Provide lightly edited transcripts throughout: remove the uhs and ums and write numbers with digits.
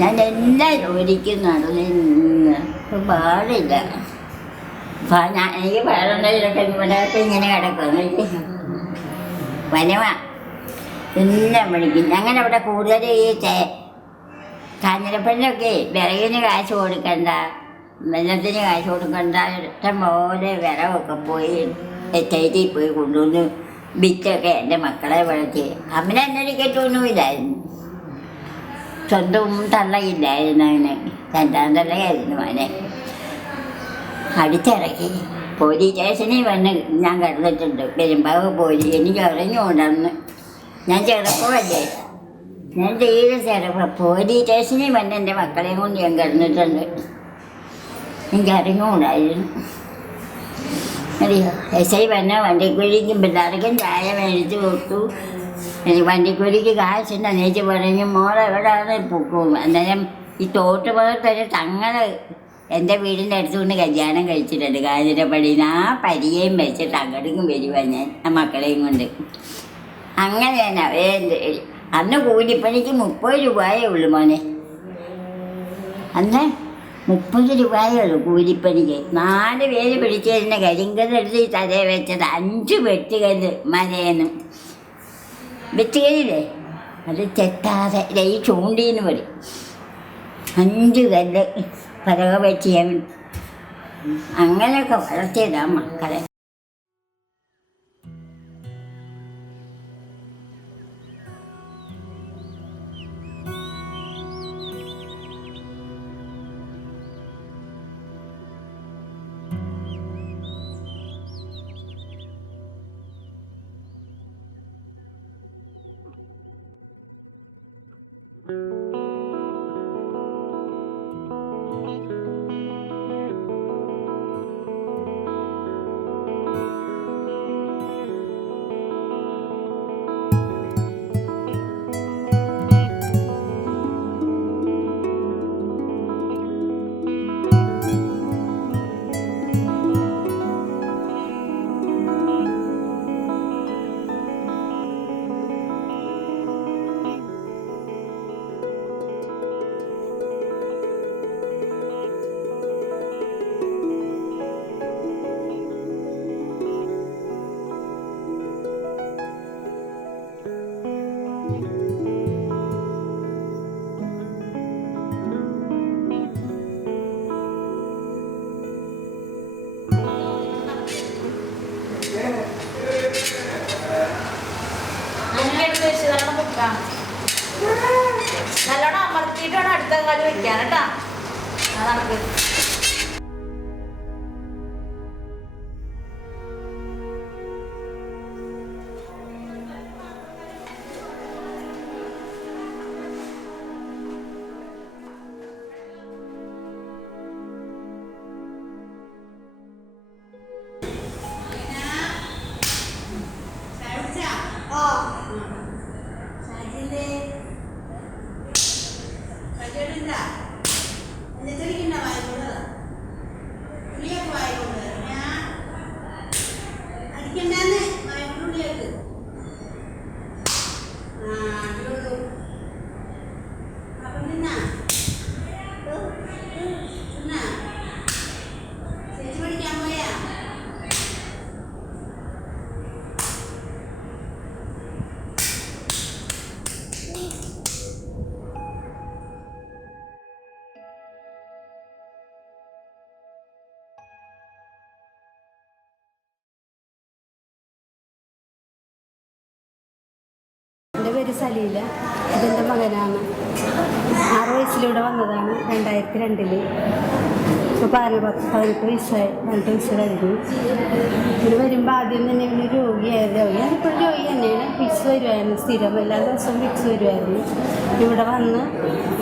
ഞാൻ എല്ലാ ജോലിക്കും നടന്ന് പാടില്ല. എനിക്ക് വേറെന്തെങ്കിലുമൊക്കെ ഇവിടെയൊക്കെ ഇങ്ങനെ കിടക്കും. എനിക്ക് വനവ എല്ലാം വിളിക്കും. ഞങ്ങളുടെ അവിടെ കൂടുതൽ ഈ കാഞ്ഞിരപ്പള്ളിയൊക്കെ വിറകിന് കാശ് കൊടുക്കണ്ട, വെള്ളത്തിന് കാശ് കൊടുക്കണ്ട, ഇഷ്ടം പോലെ വിറകൊക്കെ പോയി എസ്റ്റേറ്റിൽ പോയി കൊണ്ടുവന്ന് വിറ്റൊക്കെ എൻ്റെ മക്കളെ വിളിച്ച്. അമ്മനെ അന്വേഷിക്കത്തൊന്നുമില്ലായിരുന്നു. സ്വന്തം തള്ളയില്ലായിരുന്നു. അവന് രണ്ടാം തള്ളയായിരുന്നു. അവനെ അടിച്ചിറക്കി പോലീസ് സ്റ്റേഷനിൽ വന്ന് ഞാൻ കിടന്നിട്ടുണ്ട്. പെരുമ്പാവ് പോലീസ് എനിക്ക് അറിഞ്ഞുകൊണ്ടെന്ന്. ഞാൻ ചെറുപ്പമല്ലേ, ഞാൻ തീരെ ചെറുപ്പം. പോലീസ് സ്റ്റേഷനിൽ വന്ന് എൻ്റെ മക്കളെയും കൊണ്ട് ഞാൻ കിടന്നിട്ടുണ്ട്. എനിക്ക് അറിഞ്ഞുകൂടായിരുന്നു. അറിയോ, എസ് ഐ വന്ന വണ്ടിക്കൂലിക്കും പിള്ളേർക്കും ചായ മേടിച്ച് കൊടുത്തു. വണ്ടിക്കൂലിക്ക് കാശുണ്ട്. അനേച്ച് പറഞ്ഞു മോളെ എവിടെയാണ് പൊക്കും. അന്നേരം ഈ തോട്ടുപുറത്തൊരു തങ്ങൾ എൻ്റെ വീടിൻ്റെ അടുത്തുകൊണ്ട് കല്യാണം കഴിച്ചിട്ടുണ്ട്. കാഞ്ഞിരപ്പള്ളിയിൽ ആ പരിചയം വെച്ചിട്ട് അങ്ങോട്ടേക്കും വരുവാൻ ഞാൻ ആ മക്കളെയും കൊണ്ട്. അങ്ങനെയാണ് അന്ന് കൂലിപ്പണിക്ക് 30 രൂപയേ ഉള്ളൂ മോനെ. അന്ന് 30 രൂപയേ ഉള്ളൂ കൂലിപ്പണിക്ക്. 4 പേര് പിടിച്ചിരുന്ന കരിങ്കല്ലെടുത്ത് ഈ തലേ വെച്ചത് 5 വെട്ടുകല്ല് മലയെന്നും. വെട്ടുകല്ലില്ലേ, അത് ചെത്താതെ ഈ ചൂണ്ടീന്ന് വരും. 5 കല്ല് പലക വെച്ച് ഞാൻ അങ്ങനെയൊക്കെ വളർത്തിയതാണ് മക്കളെ. നല്ലോണം അമർത്തിയിട്ടാണ് അടുത്ത കാല് വെക്കാൻ കേട്ടാ. നമുക്ക് എൻ്റെ പേര് സലീല. ഇതെൻ്റെ മകനാണ്. 6 വയസ്സിലൂടെ വന്നതാണ് 2002. ഇപ്പോൾ 18 വയസ്സായി. 18 വയസ്സ് കഴിഞ്ഞു. ഇവിടെ വരുമ്പോൾ ആദ്യം തന്നെ ഇവന് രോഗിയായിരുന്നു. ഞാനിപ്പോൾ രോഗി തന്നെയാണ്. ഫിക്സ് വരുമായിരുന്നു സ്ഥിരം. എല്ലാ ദിവസവും ഫിക്സ് വരുമായിരുന്നു. ഇവിടെ വന്ന്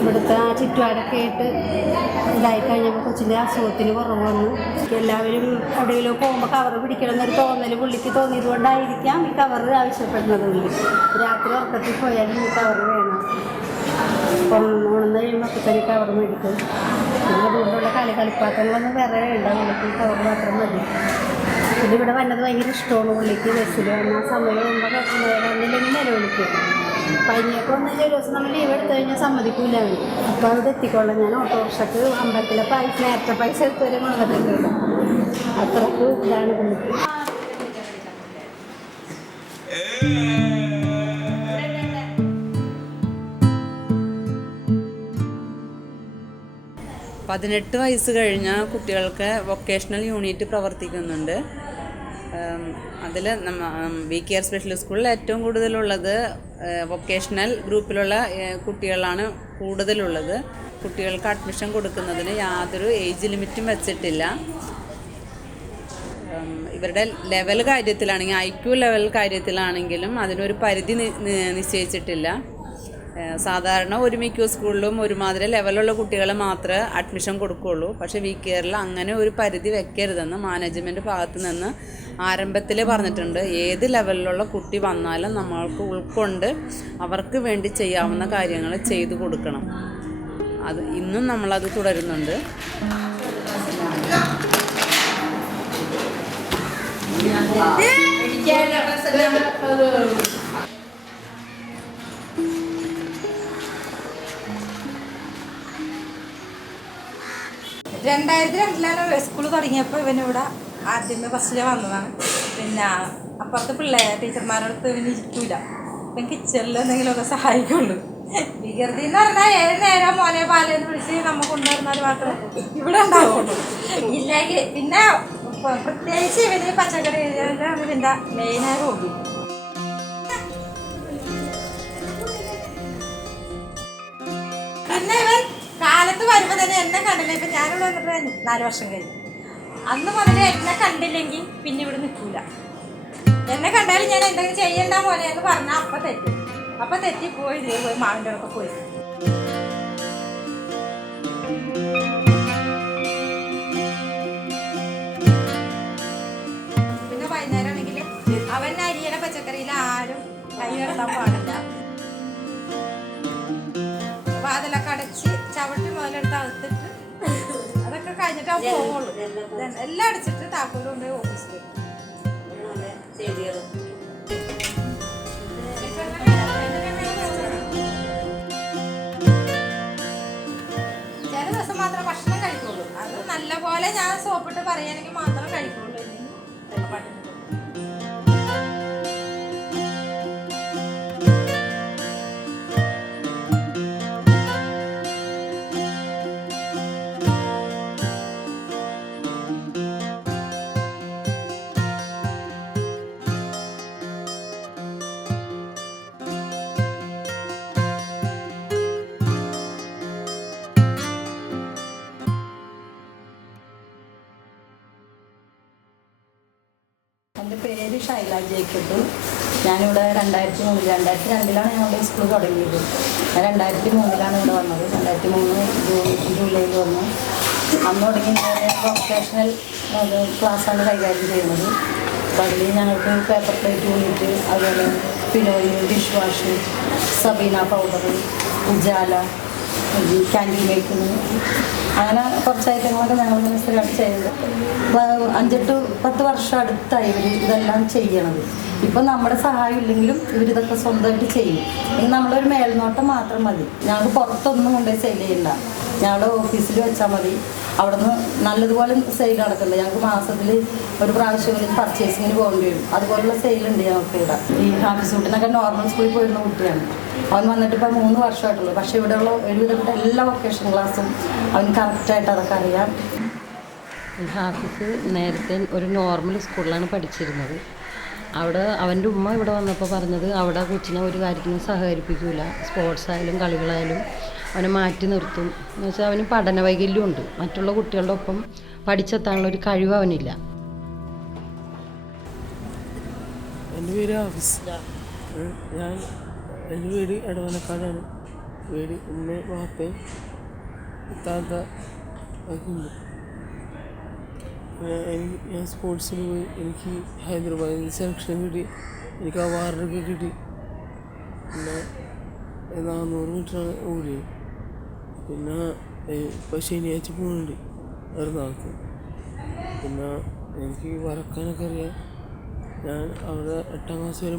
ഇവിടുത്തെ ആ ചുറ്റുപാടൊക്കെ ആയിട്ട് ഇതായി കഴിഞ്ഞപ്പോൾ കൊച്ചിൻ്റെ അസുഖത്തിന് കുറവ് വന്നു. എല്ലാവരും എവിടെയെങ്കിലും പോകുമ്പോൾ കവർ പിടിക്കണമെന്നൊരു തോന്നൽ പുള്ളിക്ക് തോന്നിയത് കൊണ്ടായിരിക്കാം ഈ കവർ ആവശ്യപ്പെടുന്നത്. രാത്രി ഉറക്കത്തിൽ പോയാലും ഈ കവർ വേണം. ഉണർന്ന് കഴിയുമ്പോൾ തന്നെ കവർ മേടിക്കും. പിന്നെ അതുകൊണ്ടുള്ള കളിപ്പാത്രങ്ങളൊന്നും വേറെ വേണ്ട. പുള്ളിക്ക് കവർ മാത്രം മതി. പിന്നെ ഇവിടെ വന്നത് ഭയങ്കര ഇഷ്ടമാണ് പുള്ളിക്ക്. ബസ്സിൽ വന്ന സമയം വരുമ്പോൾ വന്നില്ലെങ്കിൽ നിലവിളിക്കും. പനിയൊക്കെ വന്നതിൽ ഒരു ദിവസം നമ്മൾ ലീവ് എടുത്തു കഴിഞ്ഞാൽ സമ്മതിക്കൂല അവർ. അപ്പോൾ അവിടെ എത്തിക്കൊള്ളാം. ഞാൻ ഓട്ടോറിക്ഷക്ക് അമ്പലത്തിലെ നേരത്തെ പൈസ എടുത്ത് വരെ കൊണ്ടുവന്നിട്ടുണ്ട്. അത്രക്ക് ഇതാണ് പുള്ളിക്ക്. പതിനെട്ട് വയസ്സ് കഴിഞ്ഞ കുട്ടികൾക്ക് വൊക്കേഷണൽ യൂണിറ്റ് പ്രവർത്തിക്കുന്നുണ്ട്. അതിൽ വി കെയർ സ്പെഷ്യൽ സ്കൂളിൽ ഏറ്റവും കൂടുതലുള്ളത് വൊക്കേഷണൽ ഗ്രൂപ്പിലുള്ള കുട്ടികളാണ് കൂടുതലുള്ളത്. കുട്ടികൾക്ക് അഡ്മിഷൻ കൊടുക്കുന്നതിന് യാതൊരു ഏജ് ലിമിറ്റും വെച്ചിട്ടില്ല. ഇവരുടെ ലെവൽ കാര്യത്തിലാണെങ്കിൽ IQ ലെവൽ കാര്യത്തിലാണെങ്കിലും അതിനൊരു പരിധി നിശ്ചയിച്ചിട്ടില്ല. സാധാരണ ഒരു മിക്ക സ്കൂളിലും ഒരുമാതിരി ലെവലുള്ള കുട്ടികളെ മാത്രമേ അഡ്മിഷൻ കൊടുക്കുകയുള്ളൂ. പക്ഷേ വി കെയറിൽ അങ്ങനെ ഒരു പരിധി വെക്കരുതെന്ന് മാനേജ്മെൻറ്റ് ഭാഗത്തു നിന്ന് ആരംഭത്തിൽ പറഞ്ഞിട്ടുണ്ട്. ഏത് ലെവലിലുള്ള കുട്ടി വന്നാലും നമ്മൾക്ക് ഉൾക്കൊണ്ട് അവർക്ക് വേണ്ടി ചെയ്യാവുന്ന കാര്യങ്ങൾ ചെയ്തു കൊടുക്കണം. അത് ഇന്നും നമ്മളത് തുടരുന്നുണ്ട്. രണ്ടായിരത്തി സ്കൂൾ തുടങ്ങിയപ്പോൾ ഇവനിവിടെ ആദ്യമേ ഫസ്റ്റിൽ വന്നതാണ്. പിന്നെ അപ്പുറത്ത് ടീച്ചർമാരോടത്ത് ഇവന് ഇരിക്കില്ല. ഇപ്പം കിച്ചണിൽ എന്തെങ്കിലുമൊക്കെ സഹായിക്കുള്ളൂ. വികൃതി എന്ന് പറഞ്ഞാൽ ഏത് നേരം മോനെ പാലെന്ന് വിളിച്ച് നമ്മൾ കൊണ്ടുവന്നാൽ മാത്രമേ ഇവിടെ ഉണ്ടാവുള്ളൂ. ഇല്ലെങ്കിൽ പിന്നെ പ്രത്യേകിച്ച് ഇവന് പച്ചക്കറി ഇതിൻ്റെ മെയിനായ ഹോബി. പിന്നെ ഇവൻ കാലത്ത് വരുമ്പോൾ തന്നെ എന്നെ കണ്ടില്ല. ഇപ്പം ഞാനിവിടെ വന്നിട്ട് 4 വർഷം കഴിഞ്ഞു. അന്ന് മുതൽ എന്നെ കണ്ടില്ലെങ്കിൽ പിന്നെ ഇവിടെ നിൽക്കൂല. എന്നെ കണ്ടാലും ഞാൻ എന്തെങ്കിലും ചെയ്യണ്ട പോലെ എന്ന് പറഞ്ഞാൽ അപ്പം തെറ്റിപ്പോയി പോയി മാവിൻ്റെ ഒക്കെ പോയി. പിന്നെ വൈകുന്നേരം ആണെങ്കിൽ അവൻ അരിയുടെ പച്ചക്കറിയിൽ ആരും കൈ കിടത്താൻ പാടില്ല. വാതിലൊക്കെ അടച്ച് ചവിട്ടി മുതലെടുത്ത് അകത്തിട്ട് അതൊക്കെ കഴിഞ്ഞിട്ട് അവൻ പോകുള്ളൂ. എല്ലാം അടിച്ചിട്ട് താക്കോല് കൊണ്ട് ഓഫീസിൽ ചില ദിവസം മാത്രമേ ഭക്ഷണം കഴിക്കുള്ളൂ. അത് നല്ലപോലെ ഞാൻ സോപ്പിട്ട് പറയുകയാണെങ്കിൽ മാത്രമേ കഴിക്കുള്ളൂ. എൻ്റെ പേര് ഷൈല ജേക്കബ്. ഞാനിവിടെ 2002 ഞങ്ങളുടെ സ്കൂൾ തുടങ്ങിയത്. ഞാൻ 2003 ഇവിടെ വന്നത്. 2003 ജൂലൈയിൽ വന്നു. അന്ന് തുടങ്ങി വൊക്കേഷണൽ ക്ലാസ്സാണ് കൈകാര്യം ചെയ്യുന്നത്. അപ്പോൾ അതിൽ ഞങ്ങൾക്ക് പേപ്പർ പ്ലേറ്റ് യൂണിറ്റ്, അതുപോലെ phenyl, dish wash, Sabena powder, Ujala, candle making, അങ്ങനെ കുറച്ച് ഐറ്റങ്ങളൊക്കെ ഞങ്ങളിങ്ങനെ സ്ഥിരമായിട്ട് ചെയ്യുന്നത്. 5-10 വർഷം അടുത്തായി ഇവർ ഇതെല്ലാം ചെയ്യണത്. ഇപ്പം നമ്മുടെ സഹായം ഇല്ലെങ്കിലും ഇവരിതൊക്കെ സ്വന്തമായിട്ട് ചെയ്യും. ഇനി നമ്മളൊരു മേൽനോട്ടം മാത്രം മതി. ഞങ്ങൾക്ക് പുറത്തൊന്നും കൊണ്ടുപോയി സെയിൽ ചെയ്യണ്ട. ഞങ്ങളുടെ ഓഫീസിൽ വെച്ചാൽ മതി. അവിടെ നിന്ന് നല്ലതുപോലെ സെയിൽ നടക്കുന്നുണ്ട്. ഞങ്ങൾക്ക് മാസത്തിൽ ഒരു പ്രാവശ്യമെങ്കിലും പർച്ചേസിങ്ങിന് പോകേണ്ടി വരും. അതുപോലുള്ള സെയിലുണ്ട് ഞങ്ങൾക്ക് ഇവിടെ. ഈ ഹാഫി സൂട്ടിനൊക്കെ നോർമൽ സ്കൂളിൽ പോയിരുന്ന കുട്ടിയാണ്. അവൻ വന്നിട്ട് ഇപ്പോൾ 3 വർഷമായിട്ടുള്ളൂ. പക്ഷേ ഇവിടെയുള്ള ഒരുവിധപ്പെട്ട എല്ലാ വൊക്കേഷൻ ക്ലാസ്സും അവന് കറക്റ്റായിട്ട് അതൊക്കെ അറിയാം. ഹാഫിസ് നേരത്തെ ഒരു നോർമൽ സ്കൂളിലാണ് പഠിച്ചിരുന്നത്. അവിടെ അവൻ്റെ ഉമ്മ ഇവിടെ വന്നപ്പോൾ പറഞ്ഞത് അവിടെ കൊച്ചിനെ ഒരു കാര്യത്തിനും സഹകരിപ്പിക്കില്ല. സ്പോർട്സ് ആയാലും കളികളായാലും അവനെ മാറ്റി നിർത്തും. എന്ന് വെച്ചാൽ അവന് പഠന വൈകല്യമുണ്ട്. മറ്റുള്ള കുട്ടികളുടെ ഒപ്പം പഠിച്ചെത്താനുള്ള ഒരു കഴിവ് അവനില്ല. എൻ്റെ പേര് ഹാഫിസ്. എൻ്റെ വീട് എടവനക്കാടാണ്. വീട് ഉമ്മ വാപ്പ താത്ത ഉണ്ട്. ഞാൻ സ്പോർട്സിന് പോയി. എനിക്ക് ഹൈദരാബാദിൽ സെലക്ഷൻ കിട്ടി. എനിക്ക് അവാർഡൊക്കെ കിട്ടി. പിന്നെ 400 മീറ്ററാണ് ഓടിയത്. പിന്നെ ഇപ്പോൾ ശനിയാഴ്ച പോകുന്നുണ്ട് എറണാകുളത്ത്. പിന്നെ എനിക്ക് വരക്കാനൊക്കെ അറിയാം. ഞാൻ അവിടെ 8ാം ക്ലാസ് വരെ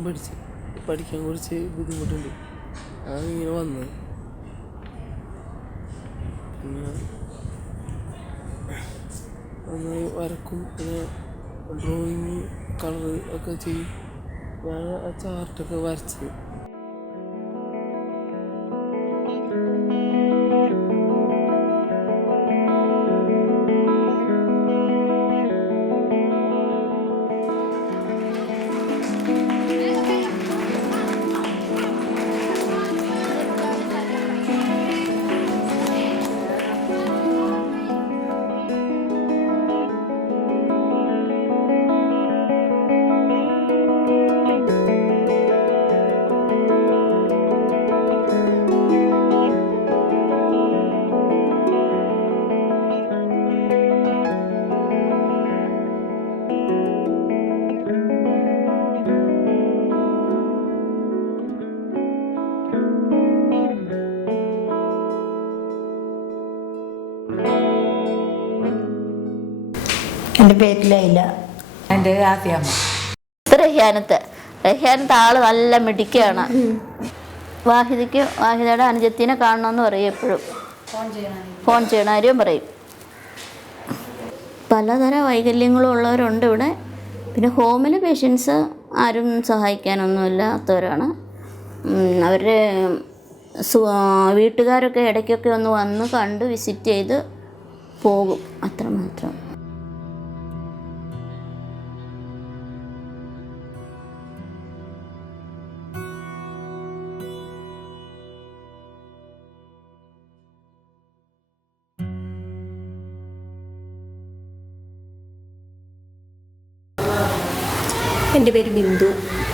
പഠിക്കാൻ കുറച്ച് ബുദ്ധിമുട്ടുണ്ട്. അതാണ് ഇങ്ങനെ വന്നത്. പിന്നെ നന്നായി വരക്കും, പിന്നെ ഡ്രോയിങ് കളർ ഒക്കെ ചെയ്യും. ഞാൻ ആ ചാർട്ടൊക്കെ വരച്ചത്. എൻ്റെ പേര് ലൈല. എൻ്റെ ആദ്യമ്മ. റഹ്യാനത്ത് ആള് നല്ല മിടുക്കിയാണ്. വാഹിദയുടെ അനുജത്തിനെ കാണണമെന്ന് പറയും, എപ്പോഴും ഫോൺ ചെയ്യണ കാര്യം പറയും. പലതരം വൈകല്യങ്ങളും ഉള്ളവരുണ്ട് ഇവിടെ. പിന്നെ ഹോമിലെ പേഷ്യൻസ് ആരും സഹായിക്കാനൊന്നുമില്ലാത്തവരാണ്. അവരുടെ വീട്ടുകാരൊക്കെ ഇടയ്ക്കൊക്കെ ഒന്ന് വന്ന് കണ്ട് വിസിറ്റ് ചെയ്ത് പോകും, അത്രമാത്രം. എൻ്റെ പേര് ബിന്ദു.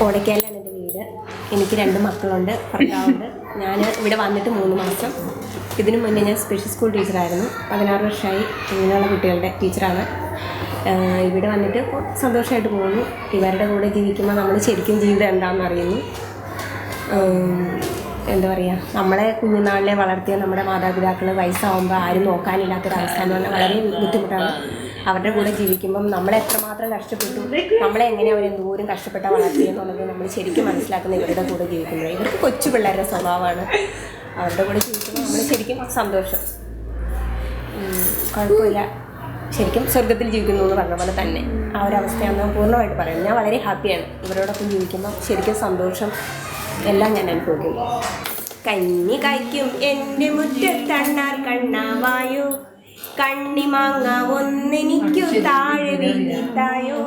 ഓടയ്ക്കാലാണ് എൻ്റെ വീട്. എനിക്ക് 2 മക്കളുണ്ട്, ഭർത്താവുണ്ട്. ഞാൻ ഇവിടെ വന്നിട്ട് 3 മാസം. ഇതിനു മുന്നേ ഞാൻ സ്പെഷ്യൽ സ്കൂൾ ടീച്ചറായിരുന്നു. 16 വർഷമായി ഇങ്ങനെയുള്ള കുട്ടികളുടെ ടീച്ചറാണ്. ഇവിടെ വന്നിട്ട് സന്തോഷമായിട്ട് പോകുന്നു. ഇവരുടെ കൂടെ ജീവിക്കുമ്പോൾ നമ്മൾ ശരിക്കും ജീവിതം എന്താണെന്ന് അറിയുന്നു. എന്താ പറയുക, നമ്മളെ കുഞ്ഞുനാളിലെ വളർത്തിയ നമ്മുടെ മാതാപിതാക്കൾ വയസ്സാവുമ്പോൾ ആരും നോക്കാനില്ലാത്തൊരവസ്ഥ എന്ന് പറഞ്ഞാൽ വളരെ ബുദ്ധിമുട്ടാണ്. അവരുടെ കൂടെ ജീവിക്കുമ്പം നമ്മളെ എത്രമാത്രം കഷ്ടപ്പെട്ടു, നമ്മളെ എങ്ങനെ അവരെന്തോരം കഷ്ടപ്പെട്ടാൽ വളർത്തിയെന്നുള്ളത് നമ്മൾ ശരിക്കും മനസ്സിലാക്കുന്ന ഇവരുടെ കൂടെ ജീവിക്കുമ്പോൾ. ഇവർക്ക് കൊച്ചു പിള്ളേരുടെ സ്വഭാവമാണ്. അവരുടെ കൂടെ ജീവിക്കുമ്പോൾ നമ്മൾ ശരിക്കും സന്തോഷം, കുഴപ്പമില്ല, ശരിക്കും സ്വർഗത്തിൽ ജീവിക്കുന്നു എന്ന് പറഞ്ഞ പോലെ തന്നെ ആ ഒരു അവസ്ഥയാണെന്ന് പൂർണ്ണമായിട്ട് പറയുന്നത്. ഞാൻ വളരെ ഹാപ്പിയാണ് ഇവരോടൊപ്പം ജീവിക്കുമ്പോൾ. ശരിക്കും സന്തോഷം എല്ലാം ഞാൻ അനുഭവിക്കുന്നു. കഞ്ഞി കഴിക്കും എൻ്റെ മുറ്റത്തണ്ണാർ കണ്ണാവായോ, കണ്ണിമാങ്ങ ഒന്നെനിക്കു താഴെ വീട്ടിത്തായോ,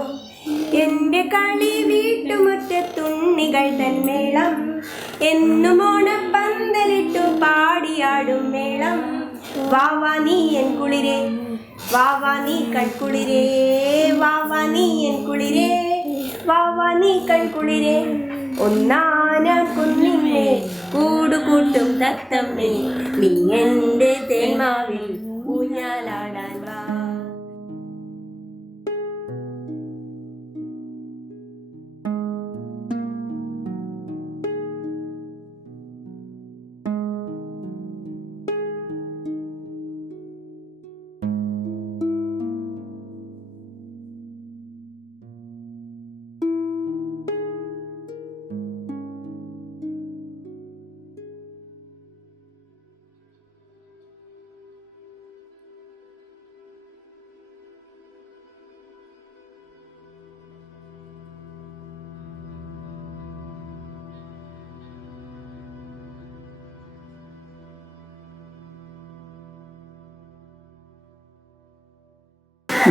എൻ്റെ കളി വീട്ടുമുറ്റത്തുണ്ണികൾ തന്മേളം, എന്നും ഓണപ്പന്തലിട്ടു പാടിയാടും മേളം. വാവാ നീ എൻ കുളിരേ, വാവാ നീ കൺകുളിരേ, വാവാ നീ എൻ കുളിരേ, വാവാ നീ കൺകുളിരേ. ഒന്നാന കുന്നിനെ കൂടുകൂട്ടും തത്തമ്മേ, നീ എൻ്റെ തേന്മാവിൽ ഊഞ്ഞാലാടാൻ വാ.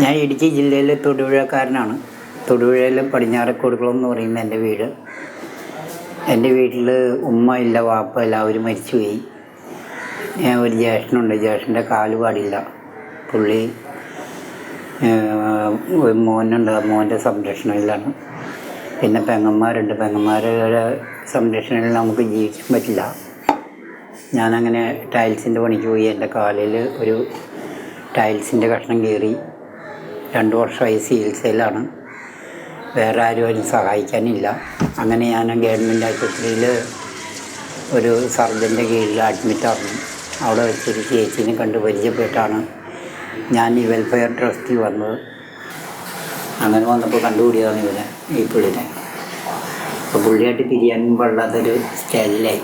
ഞാൻ ഇടുക്കി ജില്ലയിലെ തൊടുപുഴക്കാരനാണ്. തൊടുപുഴയിൽ പടിഞ്ഞാറക്കോടുകുളം എന്ന് പറയുന്ന എൻ്റെ വീട്. എൻ്റെ വീട്ടിൽ ഉമ്മ ഇല്ല, വാപ്പ എല്ലാവരും മരിച്ചുപോയി. ഞാൻ ഒരു ജ്യേഷ്ഠനുണ്ട്, ജ്യേഷ്ഠൻ്റെ കാല് പാടില്ല. പുള്ളി ഒരു മോനുണ്ട്, മോൻ്റെ സംരക്ഷണയിലാണ്. പിന്നെ പെങ്ങന്മാരുണ്ട്, പെങ്ങന്മാരുടെ സംരക്ഷണയിൽ നമുക്ക് ജീവിക്കാൻ പറ്റില്ല. ഞാനങ്ങനെ ടൈൽസിൻ്റെ പണിക്ക് പോയി. എൻ്റെ കാലിൽ ഒരു ടൈൽസിൻ്റെ കഷ്ണം കയറി. 2 വർഷമായി ചികിത്സയിലാണ്. വേറെ ആരും അതിന് സഹായിക്കാനില്ല. അങ്ങനെ ഞാൻ ഗവൺമെൻറ് ആശുപത്രിയിൽ ഒരു സർജൻ്റെ കീഴിൽ അഡ്മിറ്റായിരുന്നു. അവിടെ വെച്ചൊരു ചേച്ചീനെ കണ്ട് പരിചയപ്പെട്ടാണ് ഞാൻ ഈ വെൽഫെയർ ട്രസ്റ്റിൽ വന്നത്. അങ്ങനെ വന്നപ്പോൾ കണ്ടുകൂടിയതാണ് ഈ പുള്ളിനെ. അപ്പോൾ പുള്ളിയായിട്ട് പിരിയാൻ പാടില്ലാത്തൊരു സ്റ്റേജിലായി.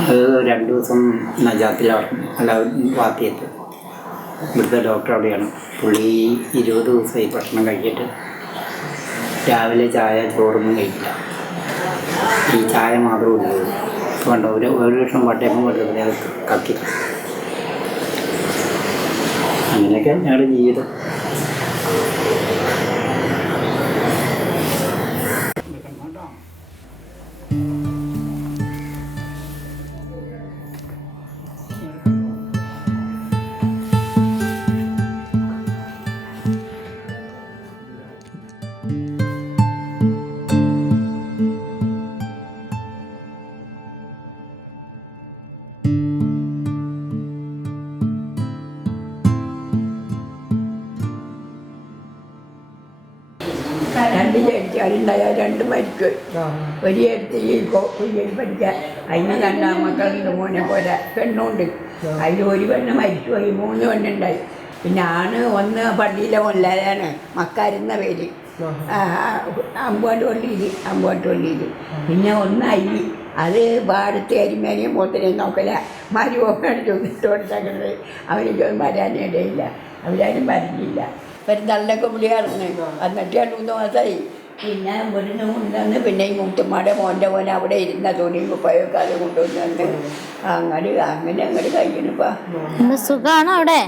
അത് 2 ദിവസം നജാത്തിലായിരുന്നു, അല്ല വാത്തിയത്ത്. ഇവിടുത്തെ ഡോക്ടർ അവിടെയാണ്. പുള്ളി 20 ദിവസമായി ഭക്ഷണം കഴിച്ചിട്ട് രാവിലെ ചായ ചോറൊന്നും കഴിക്കില്ല, ഈ ചായ മാത്രമേ ഉള്ളൂ. വേണ്ട ഒരു വർഷം വട്ടയപ്പം കൊടുത്തത് അത് കത്തി. അങ്ങനെയൊക്കെ ഞങ്ങളുടെ ജീവിതം. രണ്ട് ചേച്ചിയാരുണ്ടായാൽ 2 മരിക്കും. ഒരു ചേച്ചി ഈ കുഞ്ഞിൽ പഠിക്കാൻ അതിന് 2 മക്കളുണ്ട്, മോനെ പോലെ പെണ്ണുണ്ട്. അതിൽ ഒരു പെണ്ണ് മരിച്ചുപോയി, 3 പെണ്ണുണ്ടായി. പിന്നെ ആണ് ഒന്ന് പള്ളിയിലെ കൊല്ലാരാണ്, മക്കാരുന്ന പേര്, അമ്പുവാട്ടുപള്ളിയിൽ. പിന്നെ ഒന്ന് അരി, അത് പാടത്ത് അരിമേനെയും പോത്തിനെയും നോക്കല. മരുവോട് ചോദിച്ചു കൊടുത്തത് അവർക്ക് വരാനിടയില്ല, അവരാരും പറഞ്ഞില്ല. പെരുന്നാളിനൊക്കെ വിളിയായിരുന്നു. എന്നിട്ട് 2-3 മാസമായി. പിന്നെ ഇവിടുന്ന് കൊണ്ടുവന്ന് പിന്നെ ഈ മുത്തുമ്മയുടെ മോൻ്റെ മോനെ അവിടെ ഇരുന്ന തുണിയും കുപ്പായൊക്കെ അത് കൊണ്ടുവന്നു അങ്ങനെ കഴിക്കണിപ്പോൾ. സുഖാണോ അവിടെ?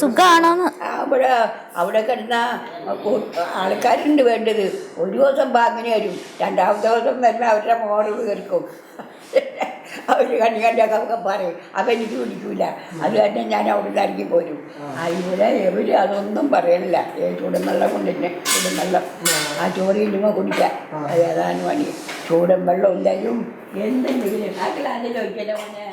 സുഖാണോന്ന് അവിടെ കിടന്ന ആൾക്കാരുണ്ട് വേണ്ടത്. ഒരു ദിവസം അങ്ങനെ വരും, 2ാമത്തെ ദിവസം വരുമ്പോൾ അവരുടെ മോറ് തീർക്കും. അവർ കണ്ടിയൊക്കെ പറയും. അപ്പം എനിക്ക് പിടിക്കില്ല, അത് തന്നെ ഞാൻ അവിടെ നിന്ന് ഇറങ്ങി പോരും. ഇവിടെ എവര് അതൊന്നും പറയണില്ല. ചൂടുവെള്ളം കൊണ്ടിട്ട് ചൂടുവെള്ളം ആ ചോറ് ഇടുമ്പോൾ കുടിക്കാം, അത് ഏതാണ് പണി. ചൂടും വെള്ളം എന്തായാലും എന്തെങ്കിലും നാട്ടിലാദ്യം ചോദിക്കല്ലോ മോനെ.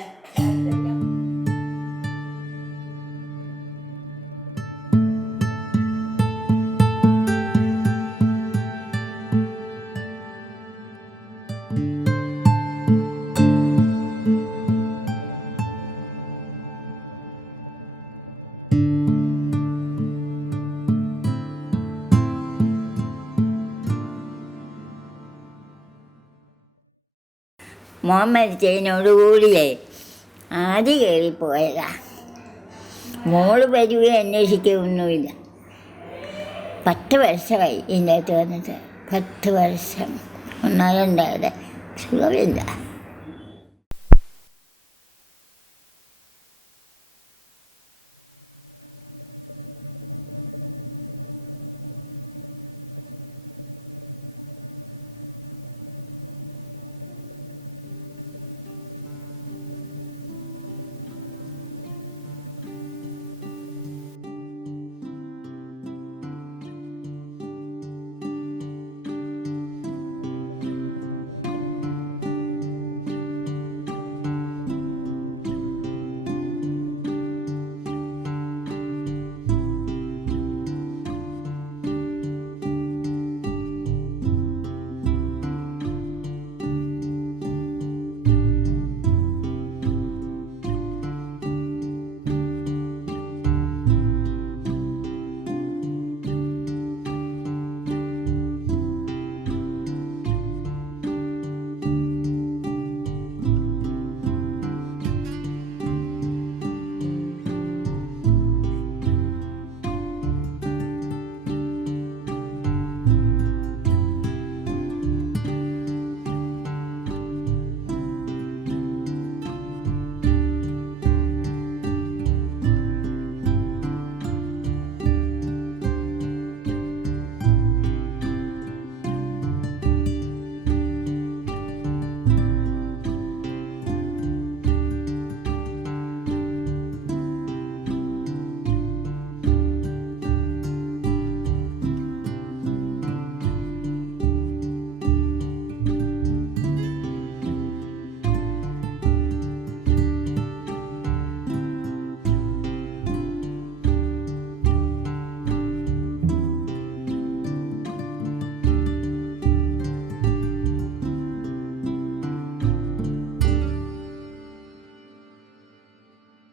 മോൻ മരിച്ചതിനോടുകൂടിയേ ആദ്യം കയറിപ്പോയതാ. മോള് വരുകയും അന്വേഷിക്കുകയൊന്നുമില്ല. 10 വർഷമായി ഇതിൻ്റെ അകത്ത് വന്നിട്ട്. 10 വർഷം ഒന്നാലുണ്ടായത് സുഖമില്ല.